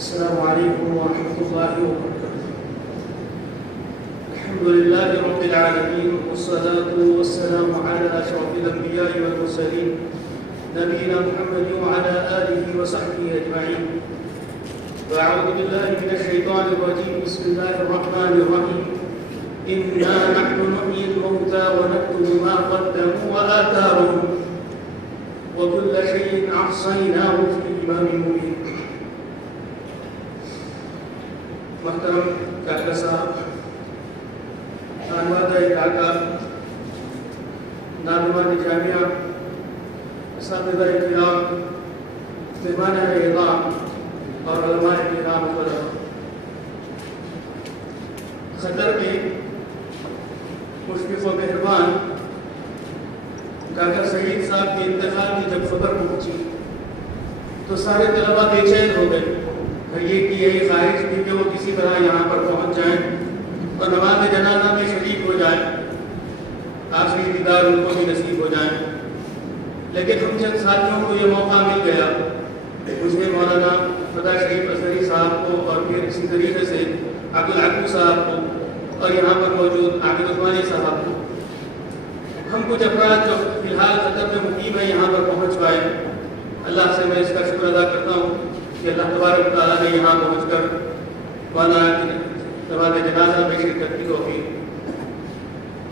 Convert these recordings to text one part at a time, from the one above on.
السلام عليكم ورحمة الله وبركاته. الحمد لله رب العالمين والصلاة والسلام على أشرف الأنبياء والمرسلين نبينا محمد وعلى آله وصحبه أجمعين. وأعوذ بالله من الشيطان الرجيم. بسم الله الرحمن الرحيم. إنا نحن نحيي الموتى ونكتب ما قدموا وآثارهم وكل شيء أحصيناه في إمام مبين. محترم ڈاکٹر صاحب، خانوادہ ڈھاکہ، ناظمان جامعہ، اساتذہ کرام، مہمان اعظام اور علماء کرام وغیرہ، خطر میں مشفق و مہربان ڈاکٹر سعید صاحب کے انتقال کی جب خبر پہنچی تو سارے طلبہ بے چین ہو گئے. یہ کی یہی خواہش تھی کہ وہ کسی طرح یہاں پر پہنچ جائیں اور نماز جنازہ میں شریک ہو جائیں، آخری دیدار ان کو بھی نصیب ہو جائیں. لیکن ہم چند ساتھیوں کو یہ موقع مل گیا، مجھے مولانا فتح شریف اظہری صاحب کو اور پھر اسی طریقے سے عبدالعقو صاحب کو اور یہاں پر موجود عابد عثمانی صاحب کو، ہم کچھ افراد جو فی الحال خطر میں مقیم ہیں یہاں پر پہنچ پائے. اللہ سے میں اس کا شکر ادا کرتا ہوں کہ اللہ تبارک و تعالیٰ نے یہاں پہنچ کر مولانا کی نماز جنازہ میں شرکت کی توفیق.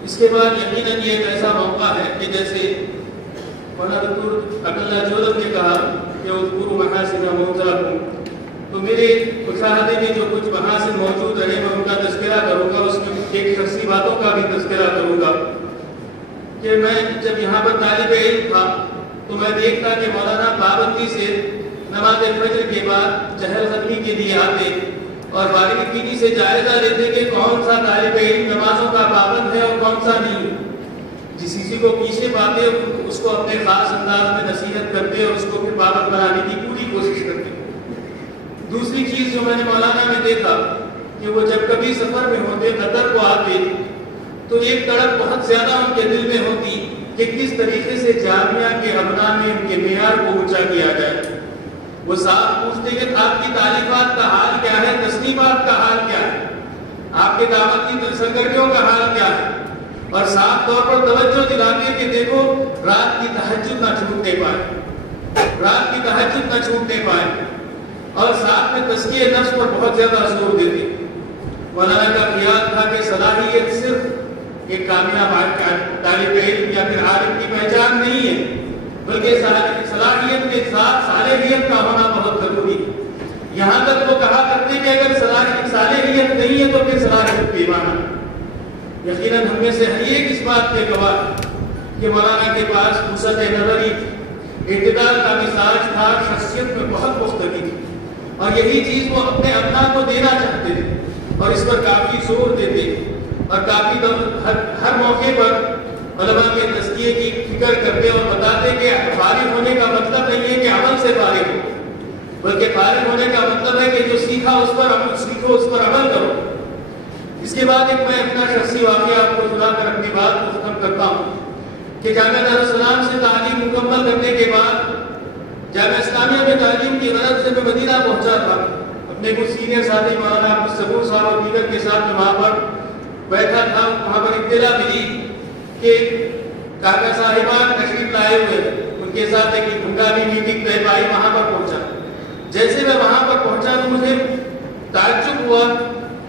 اس کے بعد یقیناً یہ ایک ایسا موقع ہے کہ جیسے مولانا دکتور عبداللہ جولب نے کہا کہ اذکروا محاسن موتاکم، تو میرے مشاہدے میں جو کچھ محاسن موجود رہے میں ان کا تذکرہ کروں گا. اس میں ایک شخصی باتوں کا بھی تذکرہ کروں گا کہ میں جب یہاں پر طالب علم تھا تو میں دیکھتا کہ مولانا پابندی سے نماز فجر کے بعد چہل قدمی کے لیے آتے اور باریکی سے جائزہ لیتے کہ کون سا طالب علم نمازوں کا پابند ہے اور کون سا نہیں. جس کسی کو پیچھے پاتے اس کو اپنے خاص انداز میں نصیحت کرتے اور اس کو پھر پابند بنانے کی پوری کوشش کرتے. دوسری چیز جو میں نے مولانا میں دیکھا کہ وہ جب کبھی سفر میں ہوتے، قطر کو آتے، تو ایک تڑپ بہت زیادہ ان کے دل میں ہوتی کہ کس طریقے سے جامعہ کے ابنا میں ان کے معیار کو اونچا کیا جائے. وہ صاحب پوچھتے کہ آپ کی تعلیمات کا حال کیا ہے، تسلیمات کا حال کیا ہے، آپ کے دعوت کی سرگرمیوں کا حال کیا ہے، اور صاف طور پر توجہ دلاتے کہ دیکھو رات کی تہجد نہ چھوٹنے پائے، رات کی تہجد نہ چھوٹنے پائے، اور ساتھ میں تزکیہ نفس پر بہت زیادہ زور دیتے. مولانا کا خیال تھا کہ صلاحیت صرف ایک کامیاب طالب علم یا پھر عالم کی پہچان نہیں ہے، بلکہ صلاحیت کے ساتھ صالحیت کا ہونا بہت ضروری ہے. یہاں تک وہ کہا کرتے کہ اگر صالحیت نہیں ہے تو پھر صلاحیت بیمانہ. یقیناً ہم میں سے ہر ایک اس بات کے گواہ کہ مولانا کے پاس وسعت نظری، اعتدال کا مزاج تھا، شخصیت میں بہت پختگی تھی، اور یہی چیز وہ اپنے ابنا کو دینا چاہتے تھے اور اس پر کافی زور دیتے اور کافی ہر موقع پر علماء کے تزکیے کی فکر کرتے اور بتاتے کہ فارغ ہونے کا مطلب نہیں ہے کہ عمل سے فارغ ہو، بلکہ فارغ ہونے کا مطلب ہے کہ جو سیکھا اس پر عمل سیکھو، اس پر عمل کرو. اس کے بعد ایک میں اپنا شخصی واقعہ آپ کو سنا کر اپنی بات کو ختم کرتا ہوں کہ جامعہ دارالسلام سے تعلیم مکمل کرنے کے بعد جامعہ اسلامیہ میں تعلیم کی غرض سے میں مدینہ پہنچا تھا. اپنے کچھ سینئر ساتھی مولانا عبدالصبور صاحب اور دیگر کے ساتھ میں وہاں پر بیٹھا تھا. وہاں پر اطلاع ملی کہ کاکا صاحبان تشریف لائے ہوئے، ان کے ساتھ ایک ہنگامی میٹنگ طے پائی. وہاں پر پہنچا. جیسے میں وہاں پر پہنچا تو مجھے تعجب ہوا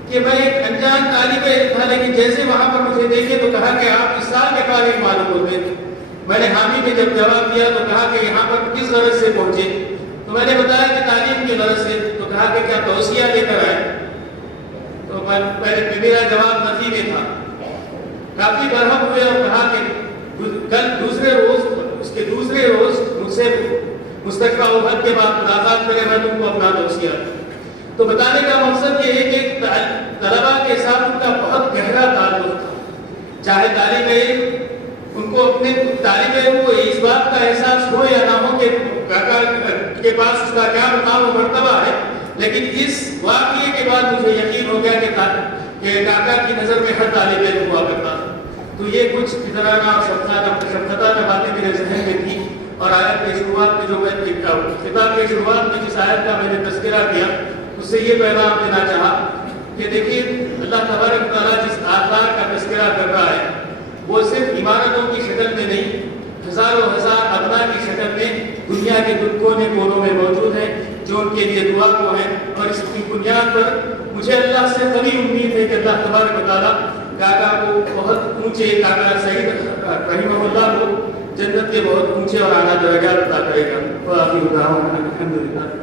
کہ میں ایک انجان طالب علم تھا، لیکن جیسے وہاں پر مجھے دیکھے تو کہا کہ آپ اس سال کے قابل معلوم ہوتے. میں نے حامی میں جب جواب دیا تو کہا کہ یہاں پر کس غرض سے پہنچے، تو میں نے بتایا کہ تعلیم کی غرض سے. تو کہا کہ کیا توصیہ لے کر آئے؟ تو پہلے میرا جواب نفی میں تھا. کافی برہم ہوئے اور کہا کہ کل دوسرے روز مجھ سے مستشفیٰ احد کے بعد ملاقات کرے، میں تم کو اپنا توصیہ. تو بتانے کا مقصد یہ ہے کہ طلباء کے ساتھ ان کا بہت گہرا تعلق تھا. چاہے طالب علم ان کو اپنے طالب علم کو اس بات کا احساس ہو یا نہ ہو کہ کاکا کے پاس اس کا کیا مقام و مرتبہ ہے، لیکن اس واقعے کے بعد مجھے یقین ہو گیا کہ کاکا کی نظر میں ہر طالب علم ہوا کرتا تھا. تو یہ کچھ فطرانہ اور شفقتانہ باتیں میرے ذہن میں تھی. اور آیت کی شروعات میں جو میں خطاب کی شروعات میں جس آیت کا میں نے تذکرہ کیا اس سے یہ پیغام دینا چاہا کہ دیکھیے اللہ تبارک و تعالیٰ جس آثار کا تذکرہ کر رہا ہے وہ صرف عمارتوں کی شکل میں نہیں، ہزاروں ہزار ابناء کی شکل میں دنیا کے کونے کونوں میں موجود ہیں جو ان کے لیے دعا کو ہیں، اور اس کی بنیاد پر مجھے اللہ سے قوی امید ہے کہ اللہ تبارک و تعالیٰ کاکا کو بہت اونچے، کاکا سعید رحمہ اللہ کو جنت کے بہت اونچے اور اعلیٰ درجات عطا کرے گا۔ وآخر دعوانا الحمدللہ۔